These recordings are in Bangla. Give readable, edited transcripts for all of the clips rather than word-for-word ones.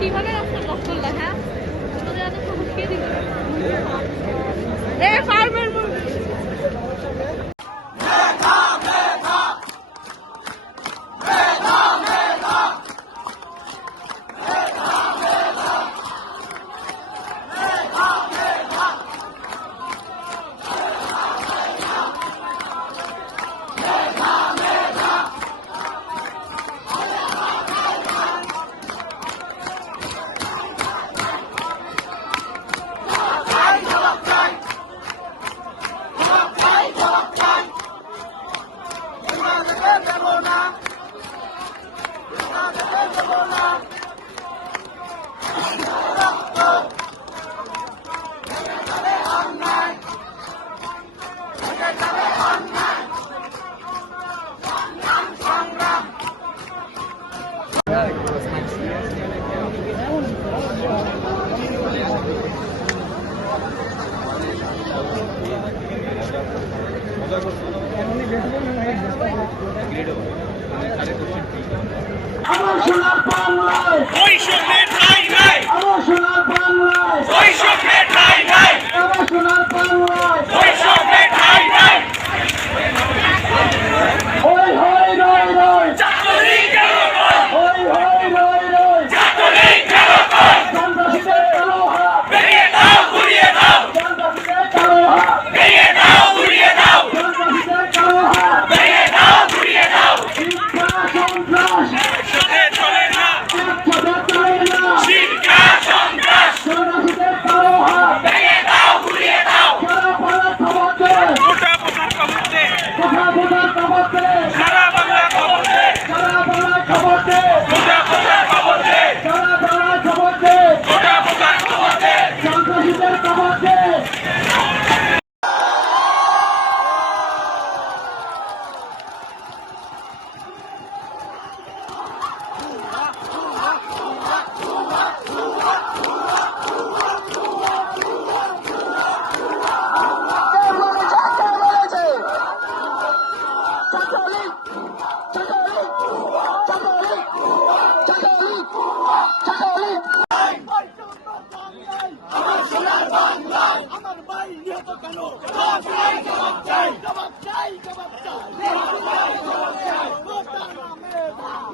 কিভাবে রাস্তা ব্লক করলা? হ্যাঁ, তোদের এত সবুজ কে দিল? ফার্মের আমার সোনার বাংলায় বৈষম্যের ঠাঁই নাই, আমার সোনার বাংলায় বৈষম্যের ঠাঁই নাই, আমার সোনার বাংলায় বৈষম্যের ঠাঁই নাই। হই হই রই রই ছাত্রলীগ কেন কয়? হই হই রই রই ছাত্রলীগ কেন কয়? সন্ত্রাসীদের কালো হাত ভেঙে দাও, ঘুরিয়ে দাও, সন্ত্রাসীদের কালো হাত ভেঙে দাও, ঘুরিয়ে দাও, সন্ত্রাসীদের কালো হাত ভেঙে দাও, ঘুরিয়ে দাও। শিক্ষা সন্ত্রাস একসাথে চলে না, একসাথে চলে না শিক্ষা সন্ত্রাস। সন্ত্রাসীদের কালো হাত ভেঙে দাও, ঘুরিয়ে দাও। সারা বাংলা খবর দে গোটা প্রচার খবর দে, কথা বোঝার খবর দে সারা বাংলা খবর দে, সারা বাংলা খবর দে গোটা প্রচার খবর দে, সারা বাংলা খবর দে গোটা প্রচার খবর দে। সন্ত্রাসীদের খবর দে আমার ভাই নিহত কেন? জবাব চাই, জবাব চাই, জবাব চাই, জবাব চাই।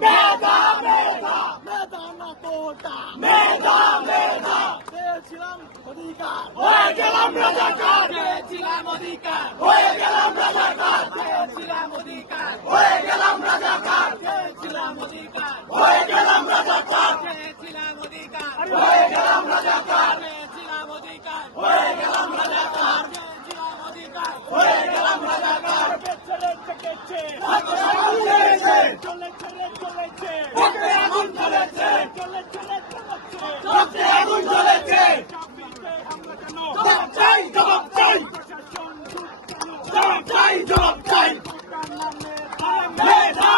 মেধা, মেধা, মেধা না কোটা, মেধা, মেধা। পেয়েছিলাম অধিকার, হয়ে গেলাম রাজাকার। পেয়েছিলাম অধিকার, হয়ে গেলাম রাজাকার। পেয়েছিলাম অধিকার, হয়ে গেলাম রাজাকার। পেয়েছিলাম অধিকার, হয়ে গেলাম রাজাকার। পেয়েছিলাম অধিকার, হয়ে গেলাম রাজাকার। পেয়েছিলাম অধিকার, হয়ে গেলাম রাজাকার। পেয়েছিলাম অধিকার, হয়ে গেলাম রাজাকার। চলেছে চলেছে চলেছে আগুন চলেছে, চলেছে চলেছে আগুন চলেছে। জবাব চাই, জবাব চাই, জবাব চাই, জবাব চাই। মেধা,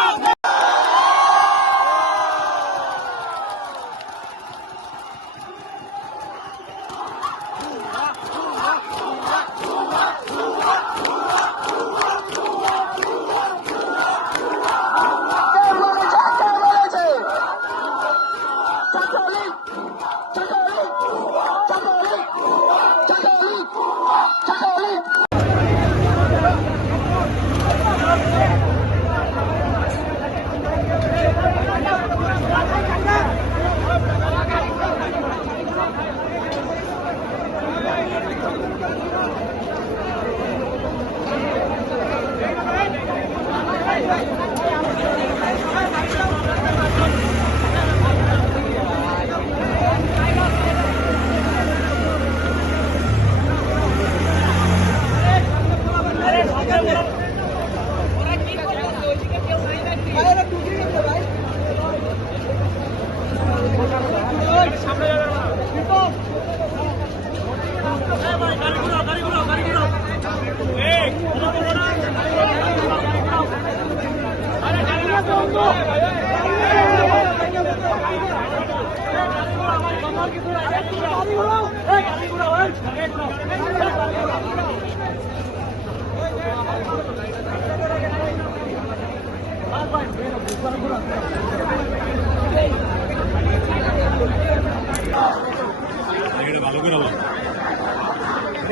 ভালো করে বল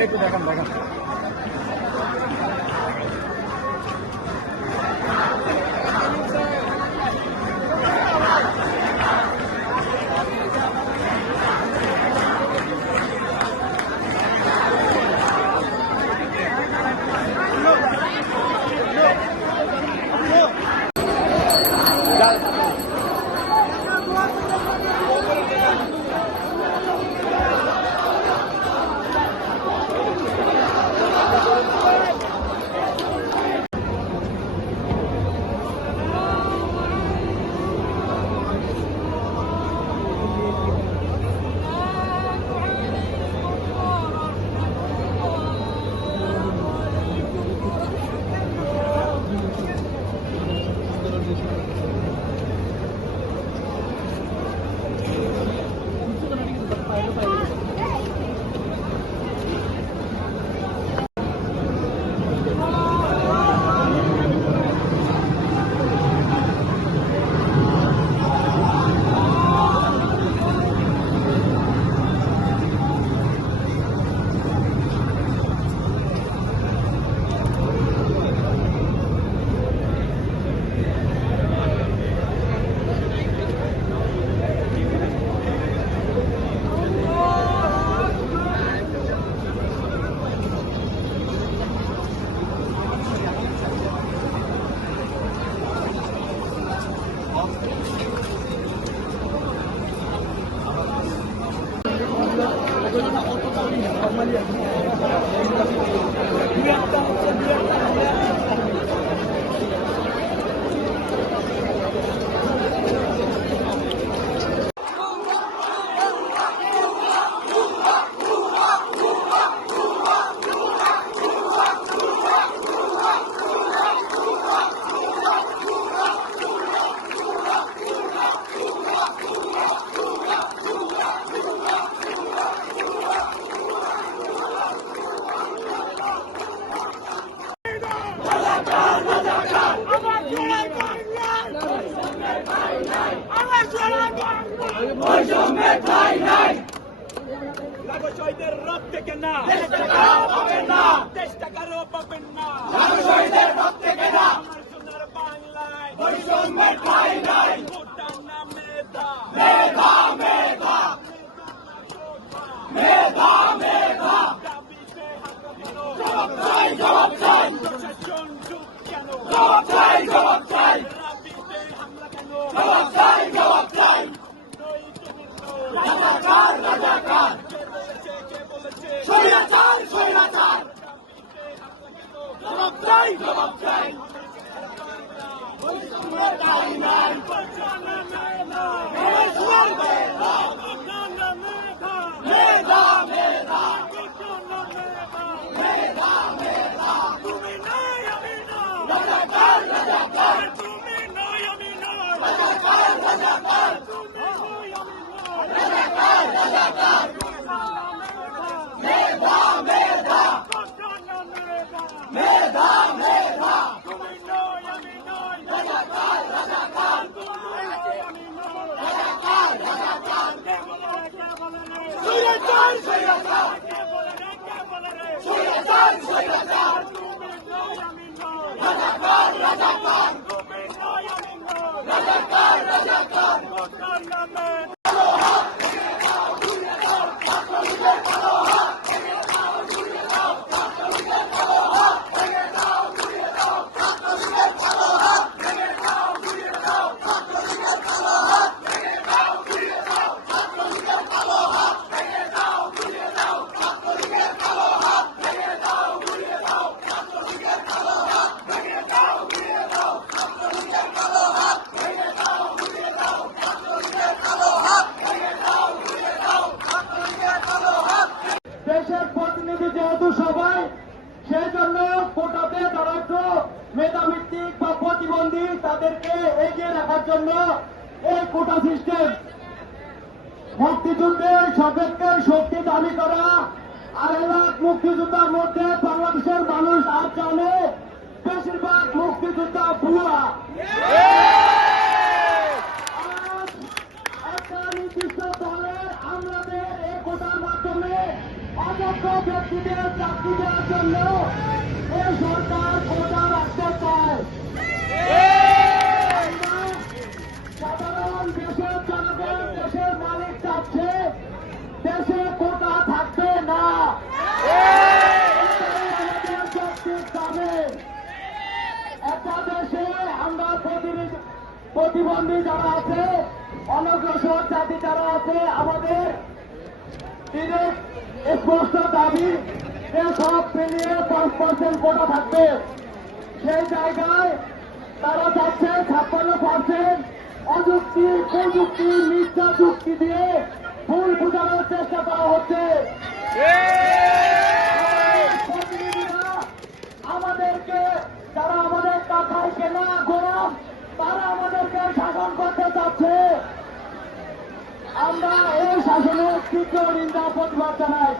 একটু দেখান দেখান শহীদের রক্তে কেনা পাবেন না 10 টাকারও পাবেন না শহীদের রক্তে কেনা আমার সোনার বাংলায় বৈষম্য ঠাঁই নাই ভোটার না মেধা মেধা মেধা মেধা মেধা দাবিতে হাঁটানো জবাব চাই জবাব চাই প্রশাসন চুপ কেন জবাব চাই জবাব চাই দাবিতে হামলা কেন জবাব চাই জবাব চাই নই তুমি তো রাজাকার রাজাকার কে বলেছে স্বৈরাচার স্বৈরাচার দাবিতে হামলা কেন জবাব চাই জবাব চাই বৈষম্য ঠাঁই নাই ভোটার না মেধা বৈষম্য মেধা ভোটার না মেধা মেধা মেধা ভোটার না মেধা মেধা মেধা তুমি নাই আমি না রাজাকার রাজাকার তুমি নয় আমি নয় রাজাকার রাজাকার তুমি নয় আমি নয় রাজাকার রাজাকার মেধা মেধা মেধা মেধা তুমি নয় আমি নয় রাজাকার রাজাকার তুমি নয় আমি নয় রাজাকার রাজাকার কে বলে রে কে বলে রে স্বৈরাচার স্বৈরাচার কে বলে রে কে বলে রে স্বৈরাচার স্বৈরাচার তুমি নয় আমি নয় রাজাকার রাজাকার তুমি নয় আমি নয় রাজাকার রাজাকার ভোটার নামে দেশের প্রতিনিধি যেহেতু সবাই সেই জন্য কোটাতে যারা একটু মেধাভিত্তিক বা প্রতিবন্ধী তাদেরকে এগিয়ে রাখার জন্য এই কোটা সিস্টেম। মুক্তিযুদ্ধের সাপেক্ষে শক্তি দাবি করা 2.5 লাখ মুক্তিযোদ্ধার মধ্যে বাংলাদেশের মানুষ আজ জানে বেশিরভাগ মুক্তিযোদ্ধা ভুয়া। আজ একটা নির্দিষ্ট দলের আমলাদের এই কোটার মাধ্যমে অযোগ্য ব্যক্তিদের চাকরি দেওয়ার জন্য এই সরকার কোটা রাখতে চায়। সাধারণ দেশের জনগণ, দেশের মালিক চাচ্ছে দেশে কোটা থাকবে না। আমাদের যৌক্তিক দাবি। একটা দেশে আমরা প্রতিবন্ধী যারা আছে, অনগ্রসর জাতি যারা আছে, আমাদের ডিরেক্ট স্পষ্ট দাবি যে সব মিলিয়ে 5% কোটা থাকবে। সেই জায়গায় তারা যাচ্ছে 56% অযুক্তি, প্রযুক্তি, মিথ্যা যুক্তি দিয়ে ভুল বোঝানোর চেষ্টা করা হচ্ছে। প্রতিনিধিরা আমাদেরকে, যারা আমাদের টাকায় কেনা গোলাম, তারা আমাদেরকে শাসন করতে চাচ্ছে। আমরা এই শাসনের তীব্র নিন্দা প্রতিবাদ জানাই।